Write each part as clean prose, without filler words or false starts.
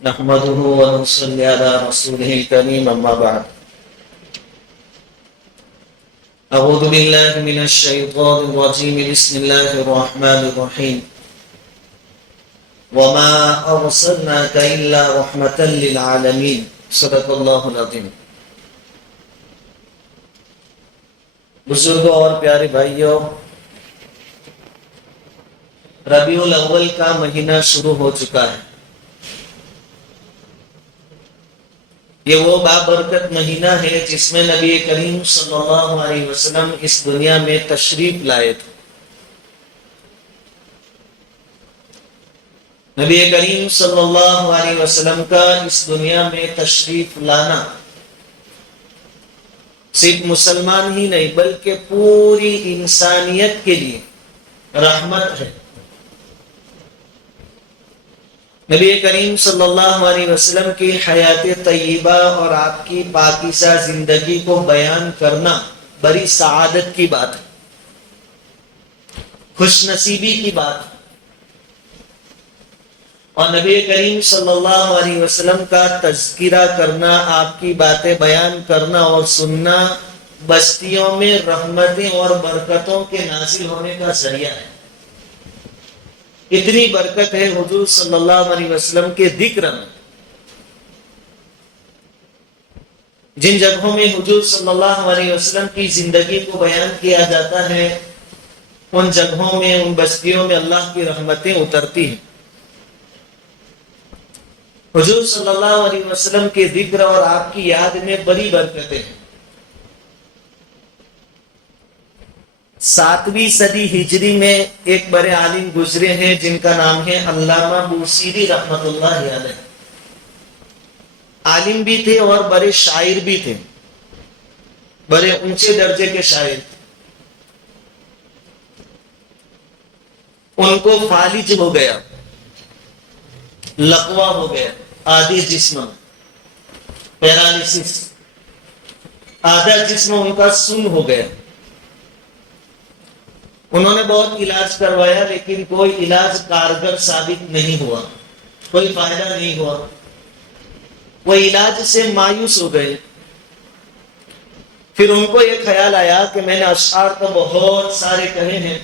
نحمده ونصلي على رسوله الكريم أما بعد أعوذ بالله من الشيطان الرجيم بسم الله الرحمن الرحيم وما أرسلناك إلا رحمة للعالمين صدق الله العظيم. بزرگوں اور پیارے بھائیوں، ربیع الاول کا مہینہ شروع ہو چکا ہے. یہ وہ بابرکت مہینہ ہے جس میں نبی کریم صلی اللہ علیہ وسلم اس دنیا میں تشریف لائے تھے. نبی کریم صلی اللہ علیہ وسلم کا اس دنیا میں تشریف لانا صرف مسلمان ہی نہیں بلکہ پوری انسانیت کے لیے رحمت ہے. نبی کریم صلی اللہ علیہ وسلم کی حیات طیبہ اور آپ کی پاکیزہ زندگی کو بیان کرنا بڑی سعادت کی بات ہے، خوش نصیبی کی بات ہے. اور نبی کریم صلی اللہ علیہ وسلم کا تذکرہ کرنا، آپ کی باتیں بیان کرنا اور سننا بستیوں میں رحمتیں اور برکتوں کے نازل ہونے کا ذریعہ ہے. اتنی برکت ہے حضور صلی اللہ علیہ وسلم کے ذکر میں. جن جگہوں میں حضور صلی اللہ علیہ وسلم کی زندگی کو بیان کیا جاتا ہے، ان جگہوں میں، ان بستیوں میں اللہ کی رحمتیں اترتی ہیں. حضور صلی اللہ علیہ وسلم کے ذکر اور آپ کی یاد میں بڑی برکتیں ہیں. 7ویں صدی ہجری میں ایک بڑے عالم گزرے ہیں جن کا نام ہے علامہ بوصیری رحمت اللہ علیہ. عالم بھی تھے اور بڑے شاعر بھی تھے، بڑے اونچے درجے کے شاعر. ان کو فالج ہو گیا، لقوا ہو گیا، آدھی جسم پیرالسس، آدھا جسم ان کا سن ہو گیا. انہوں نے بہت علاج کروایا لیکن کوئی علاج کارگر ثابت نہیں ہوا، کوئی فائدہ نہیں ہوا. وہ علاج سے مایوس ہو گئے. پھر ان کو یہ خیال آیا کہ میں نے اشعار تو بہت سارے کہے ہیں،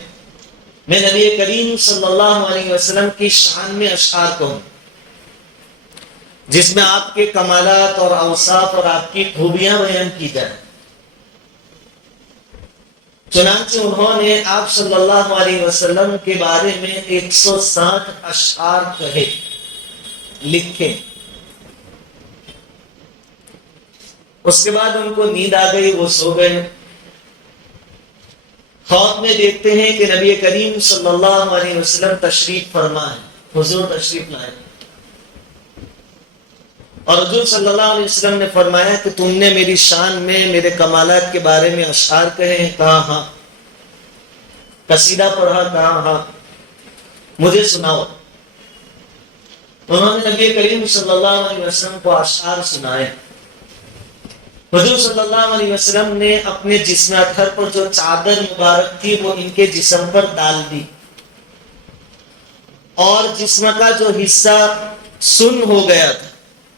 میں نبی کریم صلی اللہ علیہ وسلم کی شان میں اشعار کہوں جس میں آپ کے کمالات اور اوصاف اور آپ کی خوبیاں بیان کی جائیں. چنانچہ انہوں نے آپ صلی اللہ علیہ وسلم کے بارے میں 160 اشعار کہے، لکھے. اس کے بعد ان کو نیند آ گئی، وہ سو گئے. خواب میں دیکھتے ہیں کہ نبی کریم صلی اللہ علیہ وسلم تشریف فرما ہے، حضور تشریف لائے. اور حضور صلی اللہ علیہ وسلم نے فرمایا کہ تم نے میری شان میں، میرے کمالات کے بارے میں اشعار کہے ہیں؟ کہا ہاں. قصیدہ پڑھا؟ کہا ہاں. مجھے سناؤ. انہوں نے نبی کریم صلی اللہ علیہ وسلم کو اشعار سنائے. حضور صلی اللہ علیہ وسلم نے اپنے جسم اطہر پر جو چادر مبارک تھی وہ ان کے جسم پر ڈال دی، اور جسم کا جو حصہ سن ہو گیا تھا،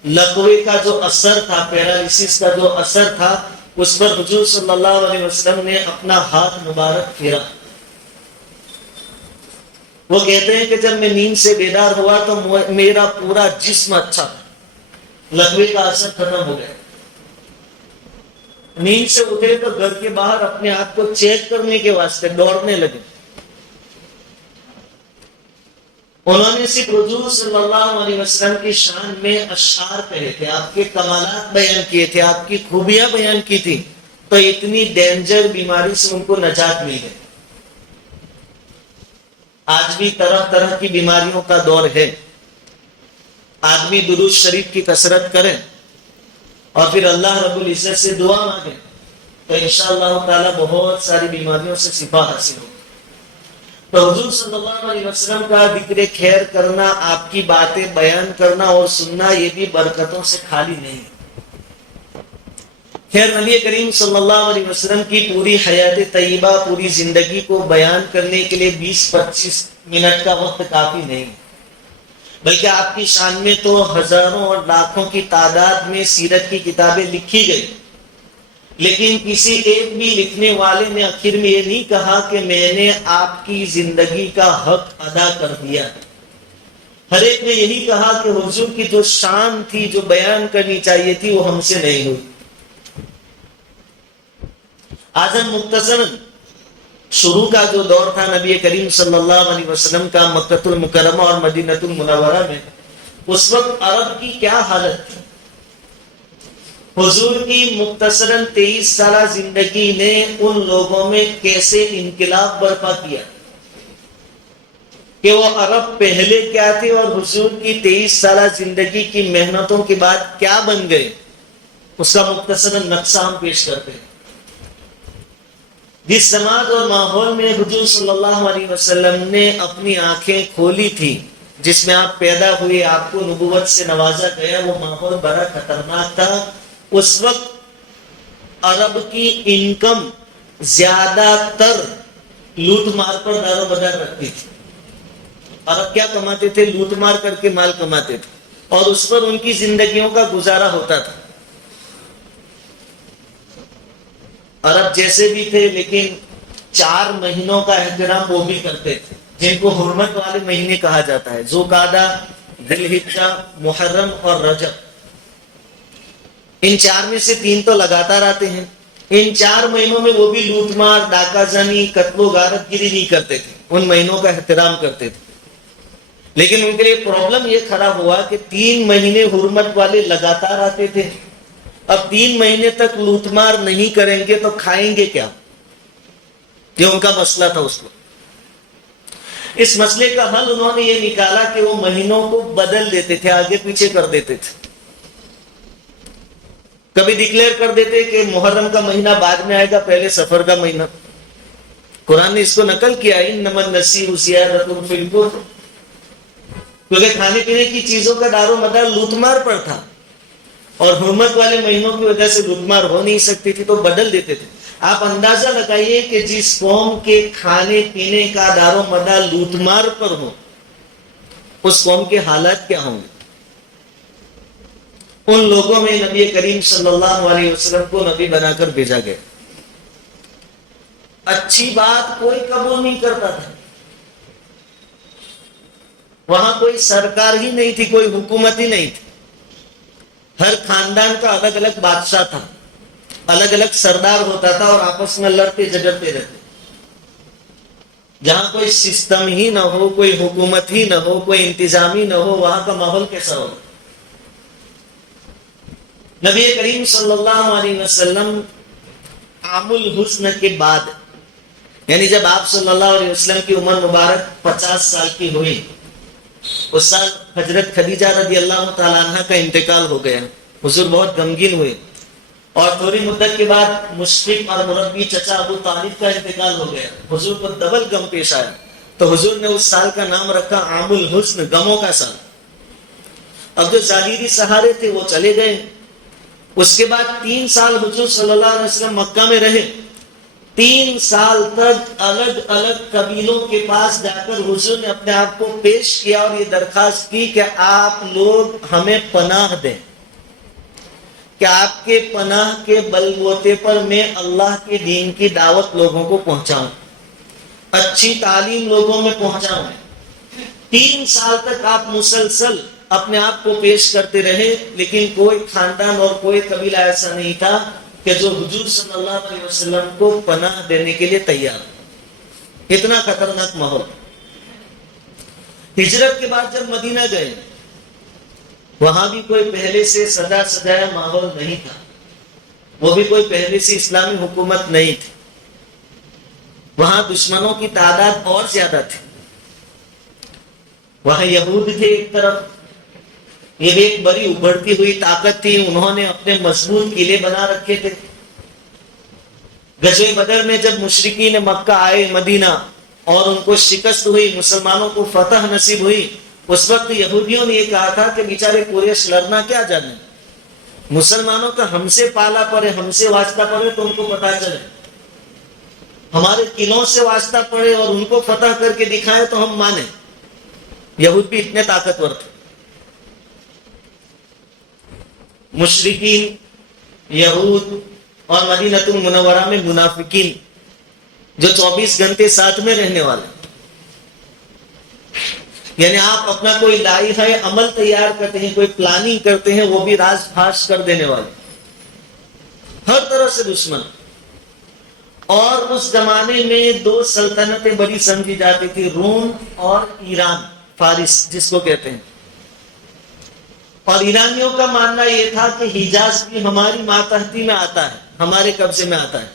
لقوے کا جو اثر تھا، پیرالسس کا جو اثر تھا، اس پر حضور صلی اللہ علیہ وسلم نے اپنا ہاتھ مبارک پھیرا. وہ کہتے ہیں کہ جب میں نیند سے بیدار ہوا تو میرا پورا جسم اچھا تھا، لقوے کا اثر ختم ہو گیا. نیند سے اٹھے تو گھر کے باہر اپنے آپ کو چیک کرنے کے واسطے دوڑنے لگے. انہوں نے صرف حضور صلی اللہ علیہ وسلم کی شان میں اشعار کہے تھے، آپ کے کمالات بیان کیے تھے، آپ کی خوبیاں بیان کی تھی، تو اتنی ڈینجر بیماری سے ان کو نجات مل گئی. آج بھی طرح طرح کی بیماریوں کا دور ہے. آدمی درود شریف کی کثرت کرے اور پھر اللہ رب العزت سے دعا مانگے تو انشاءاللہ تعالی بہت ساری بیماریوں سے شفا حاصل ہو. تو حضور صلی اللہ علیہ وسلم کا ذکر خیر کرنا، آپ کی باتیں بیان کرنا اور سننا، یہ بھی برکتوں سے خالی نہیں. خیر، نبی کریم صلی اللہ علیہ وسلم کی پوری حیات طیبہ، پوری زندگی کو بیان کرنے کے لیے 20-25 منٹ کا وقت کافی نہیں. بلکہ آپ کی شان میں تو ہزاروں اور لاکھوں کی تعداد میں سیرت کی کتابیں لکھی گئی، لیکن کسی ایک بھی لکھنے والے نے آخر میں یہ نہیں کہا کہ میں نے آپ کی زندگی کا حق ادا کر دیا۔ ہر ایک نے یہی کہا کہ حضور کی جو شان تھی، جو بیان کرنی چاہیے تھی، وہ ہم سے نہیں ہوئی۔ آج ہم مختصراً شروع کا جو دور تھا نبی کریم صلی اللہ علیہ وسلم کا مکہ المکرمہ اور مدینہ المنورہ میں، اس وقت عرب کی کیا حالت تھی، حضور کی مختصراً 23 سالہ زندگی نے ان لوگوں میں کیسے انقلاب برپا کیا کہ وہ عرب پہلے کیا تھے اور حضور کی 23 سالہ زندگی کی محنتوں کے بعد کیا بن گئے، اس کا مختصراً نقشہ ہم پیش کرتے ہیں۔ جس سماج اور ماحول میں حضور صلی اللہ علیہ وسلم نے اپنی آنکھیں کھولی تھی، جس میں آپ پیدا ہوئے، آپ کو نبوت سے نوازا گیا، وہ ماحول بڑا خطرناک تھا۔ اس وقت عرب کی انکم زیادہ تر لوٹ مار پر دار و مدار رکھتی تھی۔ عرب کیا کماتے تھے؟ لوٹ مار کر کے مال کماتے تھے، اور اس پر ان کی زندگیوں کا گزارا ہوتا تھا۔ عرب جیسے بھی تھے، لیکن 4 مہینوں کا احترام وہ بھی کرتے تھے، جن کو حرمت والے مہینے کہا جاتا ہے: ذوالقعدہ، ذی الحجہ، محرم اور رجب۔ ان 4 میں سے 3 تو لگاتار آتے ہیں۔ ان 4 مہینوں میں وہ بھی لوٹ مار، ڈاکہ زنی، قتل و غارت گیری نہیں کرتے تھے، ان مہینوں کا احترام کرتے تھے۔ لیکن ان کے لیے پرابلم یہ کھڑا ہوا کہ 3 مہینے حرمت والے لگاتار آتے تھے، اب 3 مہینے تک لوٹ مار نہیں کریں گے تو کھائیں گے کیا؟ یہ ان کا مسئلہ تھا اس وقت۔ اس مسئلے کا حل انہوں نے یہ نکالا کہ وہ مہینوں کو بدل دیتے تھے، آگے پیچھے کر دیتے تھے۔ کبھی ڈکلیئر کر دیتے کہ محرم کا مہینہ بعد میں آئے گا، پہلے سفر کا مہینہ۔ قرآن نے اس کو نقل کیا، انما النسیء زیادۃ فی الکفر، کیونکہ کھانے پینے کی چیزوں کا دار و مدار لوٹ مار پر تھا، اور حرمت والے مہینوں کی وجہ سے لوٹ مار ہو نہیں سکتی تھی، تو بدل دیتے تھے۔ آپ اندازہ لگائیے کہ جس قوم کے کھانے پینے کا دار و مدار لوٹ مار پر ہو، اس قوم کے حالات کیا ہوں گے۔ ان لوگوں میں نبی کریم صلی اللہ علیہ وسلم کو نبی بنا کر بھیجا گیا۔ اچھی بات کوئی قبول نہیں کرتا تھا، وہاں کوئی سرکار ہی نہیں تھی، کوئی حکومت ہی نہیں تھی۔ ہر خاندان کا الگ الگ بادشاہ تھا، الگ الگ سردار ہوتا تھا، اور آپس میں لڑتے جھگڑتے رہتے۔ جہاں کوئی سسٹم ہی نہ ہو، کوئی حکومت ہی نہ ہو، کوئی انتظام ہی نہ ہو، وہاں کا ماحول کیسا ہوگا؟ نبی کریم صلی اللہ علیہ وسلم عام الحسن کے بعد، یعنی جب آپ صلی اللہ علیہ وسلم کی عمر مبارک 50 سال کی ہوئی، اس سال حضرت خدیجہ رضی اللہ تعالیٰ عنہ کا انتقال ہو گیا۔ حضور بہت غمگین ہوئے، اور تھوڑی مدت کے بعد مشفق اور مربی چچا ابو طالب کا انتقال ہو گیا۔ حضور کو ڈبل غم پیش آیا، تو حضور نے اس سال کا نام رکھا عام الحسن، غموں کا سال۔ اب جو ظاہری سہارے تھے وہ چلے گئے۔ اس کے بعد 3 سال حضور صلی اللہ علیہ وسلم مکہ میں رہے۔ 3 سال تک الگ الگ قبیلوں کے پاس جا کر حضور نے اپنے آپ کو پیش کیا اور یہ درخواست کی کہ آپ لوگ ہمیں پناہ دیں، کہ آپ کے پناہ کے بل بوتے پر میں اللہ کے دین کی دعوت لوگوں کو پہنچاؤں، اچھی تعلیم لوگوں میں پہنچاؤں۔ 3 سال تک آپ مسلسل اپنے آپ کو پیش کرتے رہے، لیکن کوئی خاندان اور کوئی قبیلہ ایسا نہیں تھا کہ جو حضور صلی اللہ علیہ وسلم کو پناہ دینے کے لیے تیار۔ اتنا خطرناک ماحول۔ ہجرت کے بعد جب مدینہ گئے، وہاں بھی کوئی پہلے سے سجا سجایا ماحول نہیں تھا، وہ بھی کوئی پہلے سے اسلامی حکومت نہیں تھی۔ وہاں دشمنوں کی تعداد اور زیادہ تھی۔ وہاں یہود تھے ایک طرف، یہ بھی ایک بڑی ابھرتی ہوئی طاقت تھی، انہوں نے اپنے مضبوط قلعے بنا رکھے تھے۔ غزوہ بدر میں جب مشرکین مکہ آئے مدینہ اور ان کو شکست ہوئی، مسلمانوں کو فتح نصیب ہوئی، اس وقت یہودیوں نے یہ کہا تھا کہ بیچارے قریش لڑنا کیا جانے، مسلمانوں کا ہم سے پالا پڑے، ہم سے واسطہ پڑے تو ان کو پتہ چلے، ہمارے قلعوں سے واسطہ پڑے اور ان کو فتح کر کے دکھائے تو ہم مانیں۔ یہود بھی اتنے طاقتور تھے۔ مشرکین، یہود اور مدینہ المنورہ میں منافقین جو 24 گھنٹے ساتھ میں رہنے والے. یعنی آپ اپنا کوئی لائحہ عمل تیار کرتے ہیں، کوئی پلاننگ کرتے ہیں، وہ بھی راز پھاش کر دینے والے، ہر طرح سے دشمن. اور اس زمانے میں 2 سلطنتیں بڑی سمجھی جاتی تھی، روم اور ایران، فارس جس کو کہتے ہیں. اور ایرانیوں کا ماننا یہ تھا کہ حجاز بھی ہماری ماتحتی میں آتا ہے، ہمارے قبضے میں آتا ہے.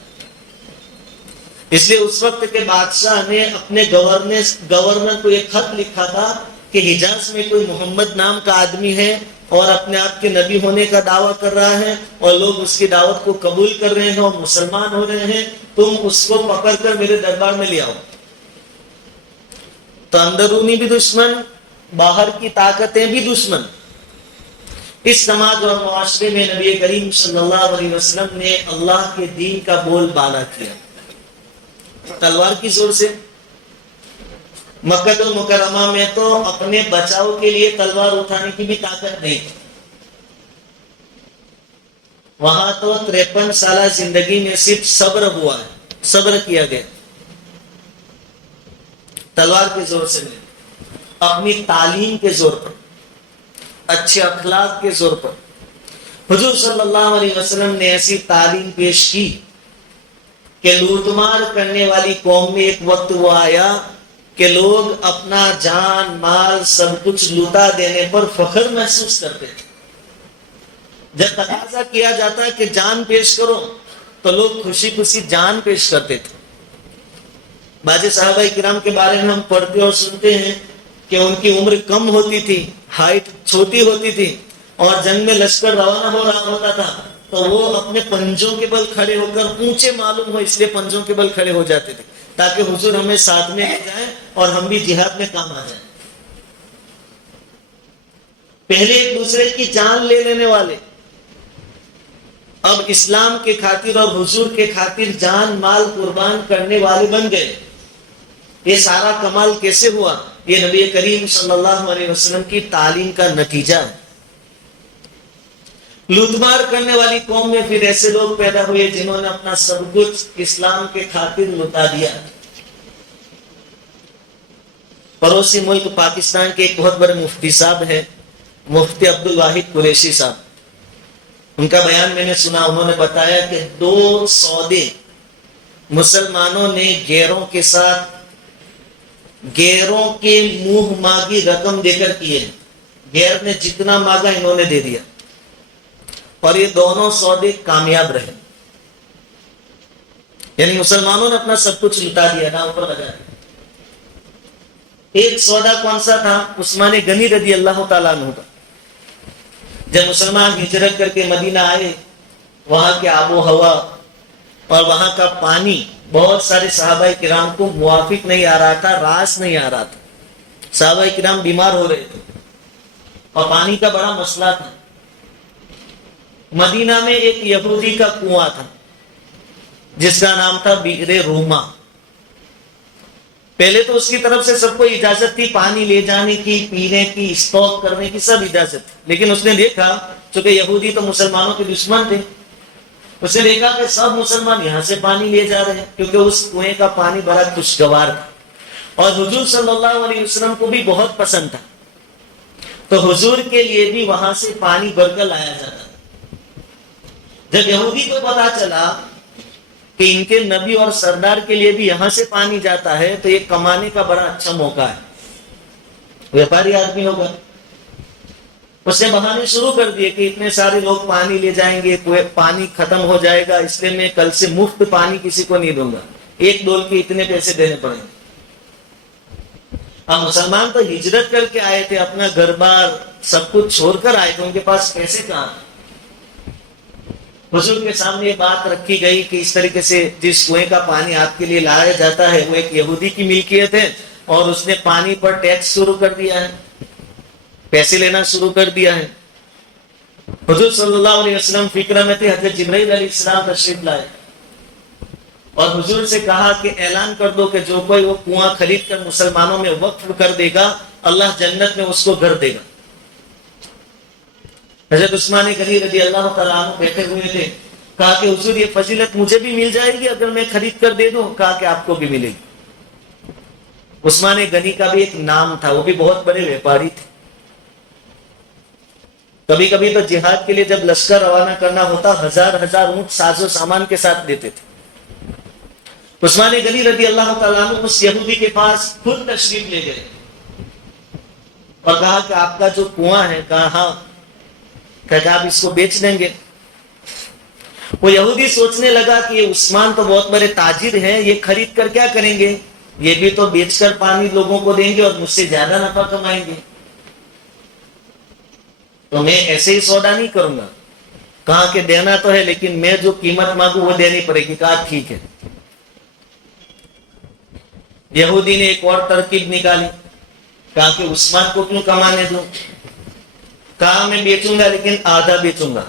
اس لیے اس وقت کے بادشاہ نے اپنے گورنر کو ایک خط لکھا تھا کہ حجاز میں کوئی محمد نام کا آدمی ہے اور اپنے آپ کے نبی ہونے کا دعویٰ کر رہا ہے اور لوگ اس کی دعوت کو قبول کر رہے ہیں اور مسلمان ہو رہے ہیں، تم اس کو پکڑ کر میرے دربار میں لے آؤ. تو اندرونی بھی دشمن، باہر کی طاقتیں بھی دشمن. اس سماج اور معاشرے میں نبی کریم صلی اللہ علیہ وسلم نے اللہ کے دین کا بول بالا کیا تلوار کی زور سے. مکہ المکرمہ میں تو اپنے بچاؤ کے لیے تلوار اٹھانے کی بھی طاقت نہیں تھی. وہاں تو 53 سالہ زندگی میں صرف صبر ہوا ہے، صبر کیا گیا تلوار کے زور سے نہیں، اپنی تعلیم کے زور پر، اچھے اخلاق کے زور پر. حضور صلی اللہ علیہ وسلم نے ایسی تعلیم پیش کی کہ لوٹ مار کرنے والی قوم میں ایک وقت وہ آیا کہ لوگ اپنا جان مال سب کچھ لوٹا دینے پر فخر محسوس کرتے تھے. جب تقاضا کیا جاتا ہے کہ جان پیش کرو تو لوگ خوشی خوشی جان پیش کرتے تھے. بعض صحابہ کرام کے بارے میں ہم پڑھتے اور سنتے ہیں کہ ان کی عمر کم ہوتی تھی، ہائٹ چھوٹی ہوتی تھی، اور جنگ میں لشکر روانہ ہو رہا ہوتا تھا تو وہ اپنے پنجوں کے بل کھڑے ہو کر اونچے معلوم ہو اس لیے پنجوں کے بل کھڑے ہو جاتے تھے تاکہ حضور ہمیں ساتھ میں لے جائیں اور ہم بھی جہاد میں کام آ جائیں. پہلے ایک دوسرے کی جان لے لینے والے اب اسلام کے خاطر اور حضور کے خاطر جان مال قربان کرنے والے بن گئے. یہ سارا کمال کیسے ہوا؟ یہ نبی کریم صلی اللہ علیہ وسلم کی تعلیم کا نتیجہ ہے. لوٹ مار کرنے والی قوم میں پھر ایسے لوگ پیدا ہوئے جنہوں نے اپنا سب کچھ اسلام کے خاطر لٹا دیا. پڑوسی ملک پاکستان کے ایک بہت بڑے مفتی صاحب ہیں، مفتی عبد الواحد قریشی صاحب. ان کا بیان میں نے سنا، انہوں نے بتایا کہ 2 سودے مسلمانوں نے غیروں کے ساتھ غیروں کے منہ مانگی رقم دے کر کیے. غیر نے جتنا مانگا انہوں نے دے دیا اور یہ دونوں سودے کامیاب رہے. یعنی مسلمانوں نے اپنا سب کچھ لٹا دیا، نہ اوپر لگا دیا. ایک سودا کون سا تھا؟ عثمان غنی رضی اللہ تعالیٰ عنہ کا. جب مسلمان ہجرت کر کے مدینہ آئے، وہاں کے آب و ہوا اور وہاں کا پانی بہت سارے صحابہ کرام کو موافق نہیں آ رہا تھا، راس نہیں آ رہا تھا. صحابہ کرام بیمار ہو رہے تھے اور پانی کا بڑا مسئلہ تھا. مدینہ میں ایک یہودی کا کنواں تھا جس کا نام تھا بئر روما. پہلے تو اس کی طرف سے سب کو اجازت تھی، پانی لے جانے کی، پینے کی، اسٹاک کرنے کی سب اجازت تھی. لیکن اس نے دیکھا، چونکہ یہودی تو مسلمانوں کے دشمن تھے، اس نے دیکھا کہ سب مسلمان یہاں سے پانی لے جا رہے ہیں کیونکہ اس کنویں کا پانی بڑا خوشگوار تھا اور حضور صلی اللہ علیہ وسلم کو بھی بہت پسند تھا. تو حضور کے لیے بھی وہاں سے پانی بھر کر لایا جاتا تھا. جب یہودی کو پتا چلا کہ ان کے نبی اور سردار کے لیے بھی یہاں سے پانی جاتا ہے تو یہ کمانے کا بڑا اچھا موقع ہے، ویپاری آدمی ہوگا. اس نے بہانے شروع کر دیے کہ اتنے سارے لوگ پانی لے جائیں گے، پانی ختم ہو جائے گا، اس لیے میں کل سے مفت پانی کسی کو نہیں دوں گا، 1 ڈول کے اتنے پیسے دینے پڑیں گے. اب مسلمان تو ہجرت کر کے آئے تھے، اپنا گھر بار سب کچھ چھوڑ کر آئے تھے، ان کے پاس پیسے کہاں. حضور کے سامنے یہ بات رکھی گئی کہ اس طریقے سے جس کنویں کا پانی آپ کے لیے لایا جاتا ہے وہ ایک یہودی کی ملکیت ہے اور اس نے پانی پر ٹیکس شروع کر دیا ہے، پیسے لینا شروع کر دیا ہے. حضور صلی اللہ علیہ وسلم فکر میں تھے. حضرت جبرائیل علیہ السلام تشریف لائے اور حضور سے کہا کہ اعلان کر دو کہ جو کوئی وہ کنواں خرید کر مسلمانوں میں وقف کر دے گا اللہ جنت میں اس کو گھر دے گا. حضرت عثمان غنی رضی اللہ تعالیٰ عنہ بیٹھے ہوئے تھے. کہا کہ حضور یہ فضیلت مجھے بھی مل جائے گی اگر میں خرید کر دے دوں؟ کہا کہ آپ کو بھی ملے گی. عثمان غنی کا بھی ایک نام تھا, وہ بھی بہت بڑے ویپاری تھے. کبھی کبھی تو جہاد کے لیے جب لشکر روانہ کرنا ہوتا ہزار ہزار اونٹ ساز و سامان کے ساتھ دیتے تھے. عثمان غنی رضی اللہ تعالیٰ عنہ اس یہودی کے پاس خود تشریف لے گئے اور کہا کہ آپ کا جو کنواں ہے, کہا ہاں, کہا آپ اس کو بیچ دیں گے. وہ یہودی سوچنے لگا کہ یہ عثمان تو بہت بڑے تاجر ہیں, یہ خرید کر کیا کریں گے؟ یہ بھی تو بیچ کر پانی لوگوں کو دیں گے اور مجھ سے زیادہ نفع کمائیں گے, تو میں ایسے ہی سودا نہیں کروں گا. کہا کہ دینا تو ہے لیکن میں جو قیمت مانگوں وہ دینی پڑے گی. کہا ٹھیک ہے. یہودی نے ایک اور ترکیب نکالی. کہا کہ عثمان کو کیوں کمانے دوں؟ کہا میں بیچوں گا لیکن آدھا بیچوں گا.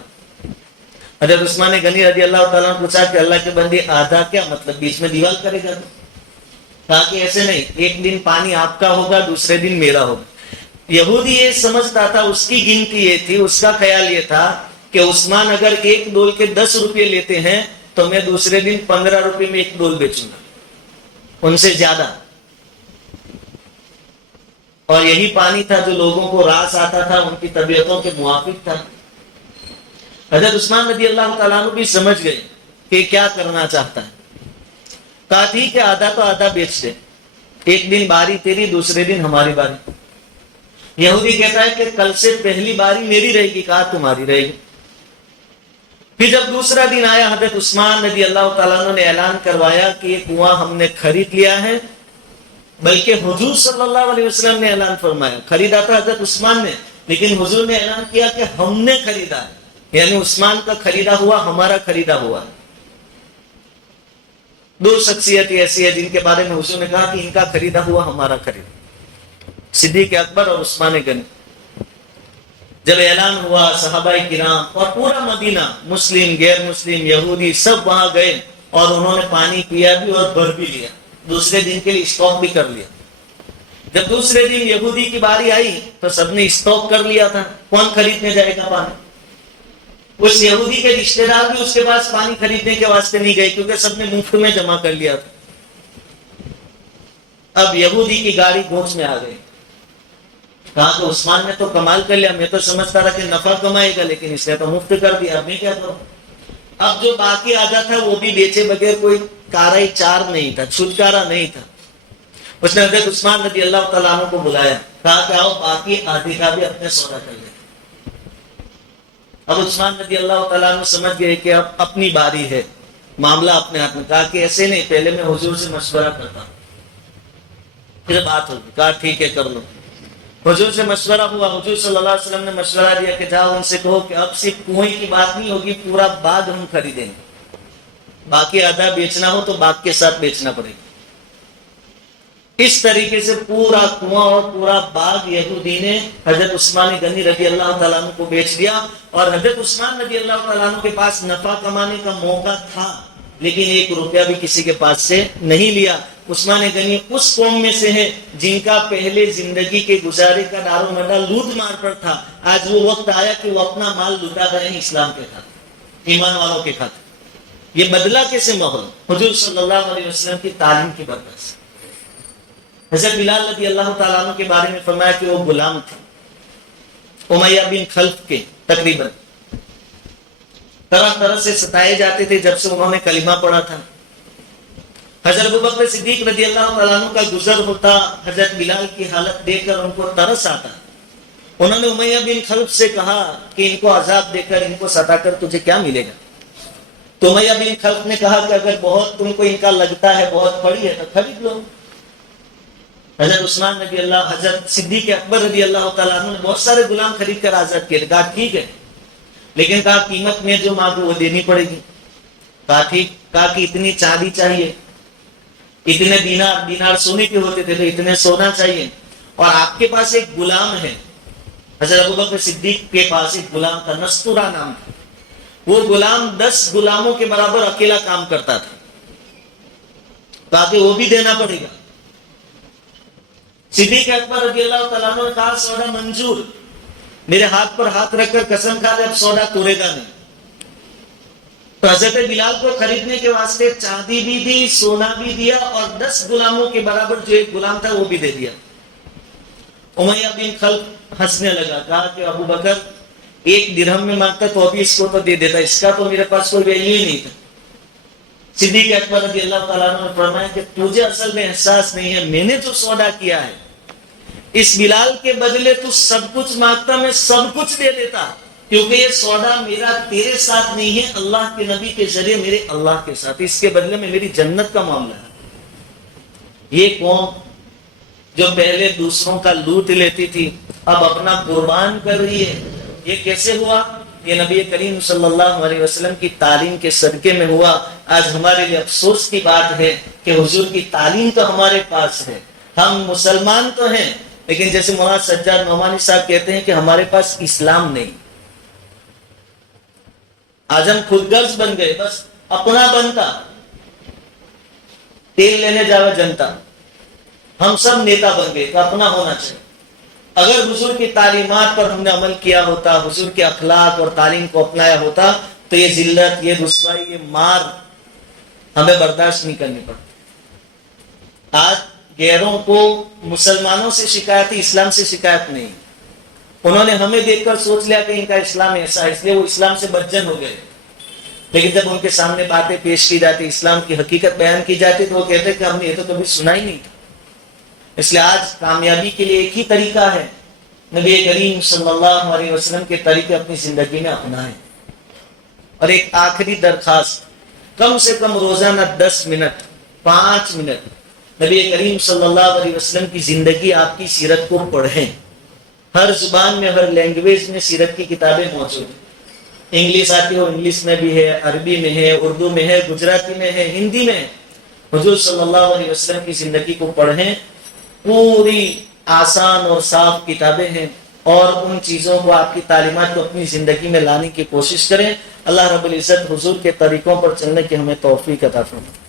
حضرت عثمان غنی رضی اللہ تعالیٰ نے پوچھا کہ اللہ کے بندے آدھا کیا مطلب, بیچ میں دیوال کرے گا؟ کہا کہ ایسے نہیں, ایک دن پانی آپ کا ہوگا دوسرے دن میرا ہوگا. یہودی یہ سمجھتا تھا, اس کی گنتی یہ تھی, اس کا خیال یہ تھا کہ عثمان اگر ایک ڈول کے 10 روپے لیتے ہیں تو میں دوسرے دن 15 روپے میں ایک ڈول بیچوں گا, ان سے زیادہ. اور یہی پانی تھا جو لوگوں کو راس آتا تھا, ان کی طبیعتوں کے موافق تھا. حضرت عثمان رضی اللہ تعالیٰ عنہ بھی سمجھ گئے کہ کیا کرنا چاہتا ہے. کہا ٹھیک ہے آدھا تو آدھا بیچ دے, ایک دن باری تیری دوسرے دن ہماری باری. یہودی کہتا ہے کہ کل سے پہلی باری میری رہے گی. کہا تمہاری رہے گی. پھر جب دوسرا دن آیا, حضرت عثمان رضی اللہ تعالیٰ عنہ نے اعلان کروایا کہ یہ کنواں ہم نے خرید لیا ہے. بلکہ حضور صلی اللہ علیہ وسلم نے اعلان فرمایا, خریدا تھا حضرت عثمان نے, لیکن حضور نے اعلان کیا کہ ہم نے خریدا ہے, یعنی عثمان کا خریدا ہوا ہمارا خریدا ہوا. دو شخصیت ایسی ہے جن کے بارے میں حضور نے کہا کہ ان کا خریدا ہوا ہمارا خریدا, صدیق اکبر اور عثمان غنی. جب اعلان ہوا صحابہ کرام اور پورا مدینہ, مسلم غیر مسلم یہودی سب وہاں گئے اور انہوں نے پانی پیا بھی اور بھر بھی لیا, دوسرے دن کے لیے اسٹاک بھی کر لیا. جب دوسرے دن یہودی کی باری آئی تو سب نے اسٹاک کر لیا تھا, کون خریدنے جائے گا پانی؟ اس یہودی کے رشتہ دار بھی اس کے پاس پانی خریدنے کے واسطے نہیں گئے کیونکہ سب نے مفت میں جمع کر لیا تھا. اب یہودی کی گاڑی گونج میں آ گئی. کہا کہ عثمان نے تو کمال کر لیا, میں تو سمجھتا تھا کہ نفع کمائے گا لیکن اس نے تو مفت کر دیا, اب میں کیا کروں؟ اب جو باقی آدھا تھا وہ بھی بیچے بغیر کوئی کارائی چار نہیں تھا, چھٹکارا نہیں تھا. اس نے حضرت عثمان رضی اللہ تعالیٰ عنہ کو بلایا, کہا کہ آؤ باقی آدھی کا بھی اپنے سودا کر لیں. اب عثمان رضی اللہ تعالیٰ عنہ سمجھ گئے کہ اب اپنی باری ہے, معاملہ اپنے ہاتھ میں. کہا کہ ایسے نہیں, پہلے میں حضور سے مشورہ کرتا ہوں پھر بات ہوگی. کہا ٹھیک ہے کر لو. حضور سے مشورہ ہوا, حضور صلی اللہ علیہ وسلم نے مشورہ دیا کہ جاؤ ان سے کہو کہ اب صرف کنویں کی بات نہیں ہوگی, پورا باغ ہم خریدیں گے, باقی آدھا بیچنا ہو تو باغ کے ساتھ بیچنا پڑے گا. اس طریقے سے پورا کنواں اور پورا باغ یہودی نے حضرت عثمان غنی رضی اللہ تعالیٰ عنہ کو بیچ دیا. اور حضرت عثمان رضی اللہ تعالیٰ عنہ کے پاس نفع کمانے کا موقع تھا لیکن 1 روپیہ بھی کسی کے پاس سے نہیں لیا. عثمان غنی اس قوم میں سے ہے جن کا پہلے زندگی کے گزارے کا دار و مدار لوٹ مار پر تھا. آج وہ وقت آیا کہ وہ اپنا مال لوٹا رہے ہیں اسلام کے خاطر, ایمان والوں کے خاطر. یہ بدلا کیسے ماحول؟ حضور صلی اللہ علیہ وسلم کی تعلیم کی برکت سے. حضرت بلال رضی اللہ تعالیٰ عنہ کے بارے میں فرمایا کہ وہ غلام تھے امیہ بن خلف کے, تقریباً طرح طرح سے ستائے جاتے تھے جب سے انہوں نے کلمہ پڑھا تھا. حضرت ابوبکر صدیق رضی اللہ تعالیٰ عنہ کا گزر ہوتا, حضرت بلال کی حالت دیکھ کر ان کو ترس آتا. انہوں نے امیہ بن خلف سے کہا کہ ان کو عذاب دے کر, ان کو ستا کر تجھے کیا ملے گا؟ تو امیہ بن خلف نے کہا کہ اگر بہت تم کو ان کا لگتا ہے, بہت بڑی ہے, تو خرید لو. حضرت عثمان رضی اللہ, حضرت صدیق اکبر رضی اللہ تعالیٰ عنہ نے بہت سارے غلام خرید کر آزاد کیے. کہا ٹھیک ہے, لیکن کہا قیمت میں جو مانگو وہ دینی پڑے گی. کہا ٹھیک. کہا کہ اتنی چاندی چاہیے, اتنے دینار سونے کے ہوتے تھے تو اتنے سونا چاہیے. اور آپ کے پاس ایک غلام ہے, حضرت ابوبکر صدیق کے پاس ایک غلام تھا, نستورہ نام تھا. وہ غلام 10 غلاموں کے برابر اکیلا کام کرتا تھا. کہا کہ وہ بھی دینا پڑے گا. صدیق اکبر رضی اللہ تعالیٰ عنہ نے کہا سودا منظور. میرے ہاتھ پر ہاتھ رکھ کر قسم کھا دے اب سودا توڑے گا نہیں. تو حضرت بلال کو خریدنے کے واسطے چاندی بھی دی، سونا بھی دیا، اور 10 غلاموں کے برابر جو ایک غلام تھا وہ بھی دے دیا. امیہ بن خلف ہنسنے لگا، کہا کہ ابو بکر 1 درہم میں مانگتا تو ابھی اس کو تو دے دیتا، اس کا تو میرے پاس کوئی ویلیو ہی نہیں تھا. صدیق اکبر رضی اللہ تعالیٰ عنہ نے فرمایا کہ تجھے اصل میں احساس نہیں ہے، میں نے جو سودا کیا ہے اس بلال کے بدلے تو سب کچھ مانگتا میں سب کچھ دے دیتا، کیونکہ یہ سودا میرا تیرے ساتھ نہیں ہے، اللہ کے نبی کے ذریعے میرے اللہ کے ساتھ، اس کے بدلے میں میری جنت کا معاملہ ہے. یہ قوم جو پہلے دوسروں کا لوٹ لیتی تھی اب اپنا قربان کر رہی ہے. یہ کیسے ہوا؟ یہ نبی کریم صلی اللہ علیہ وسلم کی تعلیم کے صدقے میں ہوا. آج ہمارے لیے افسوس کی بات ہے کہ حضور کی تعلیم تو ہمارے پاس ہے، ہم مسلمان تو ہیں، لیکن جیسے مولانا سجاد نعمانی صاحب کہتے ہیں کہ ہمارے پاس اسلام نہیں. آج ہم خود غرض بن گئے، بس اپنا بنتا، تیل لینے جاوا جنتا، ہم سب نیتا بن گئے تو اپنا ہونا چاہیے. اگر حضور کی تعلیمات پر ہم نے عمل کیا ہوتا، حضور کے اخلاق اور تعلیم کو اپنایا ہوتا تو یہ ذلت، یہ رسوائی، یہ مار ہمیں برداشت نہیں کرنی پڑتی. آج غیروں کو مسلمانوں سے شکایت، اسلام سے شکایت نہیں. انہوں نے ہمیں دیکھ کر سوچ لیا کہ ان کا اسلام ایسا ہے، اس لیے وہ اسلام سے بدجن ہو گئے. لیکن جب ان کے سامنے باتیں پیش کی جاتی، اسلام کی حقیقت بیان کی جاتی تو وہ کہتے کہ ہم نے یہ تو کبھی سنا ہی نہیں تھا. اس لیے آج کامیابی کے لیے ایک ہی طریقہ ہے، نبی کریم صلی اللہ علیہ وسلم کے طریقے اپنی زندگی میں اپنائیں. اور ایک آخری درخواست، کم سے کم روزانہ 10 منٹ 5 منٹ نبی کریم صلی اللہ علیہ وسلم کی زندگی، آپ کی سیرت کو پڑھیں. ہر زبان میں، ہر لینگویج میں سیرت کی کتابیں موجود ہیں. انگلش آتی ہو انگلش میں بھی ہے، عربی میں ہے، اردو میں ہے، گجراتی میں ہے، ہندی میں ہے. حضور صلی اللہ علیہ وسلم کی زندگی کو پڑھیں. پوری آسان اور صاف کتابیں ہیں، اور ان چیزوں کو، آپ کی تعلیمات کو اپنی زندگی میں لانے کی کوشش کریں. اللہ رب العزت حضور کے طریقوں پر چلنے کی ہمیں توفیق عطا فرمائے.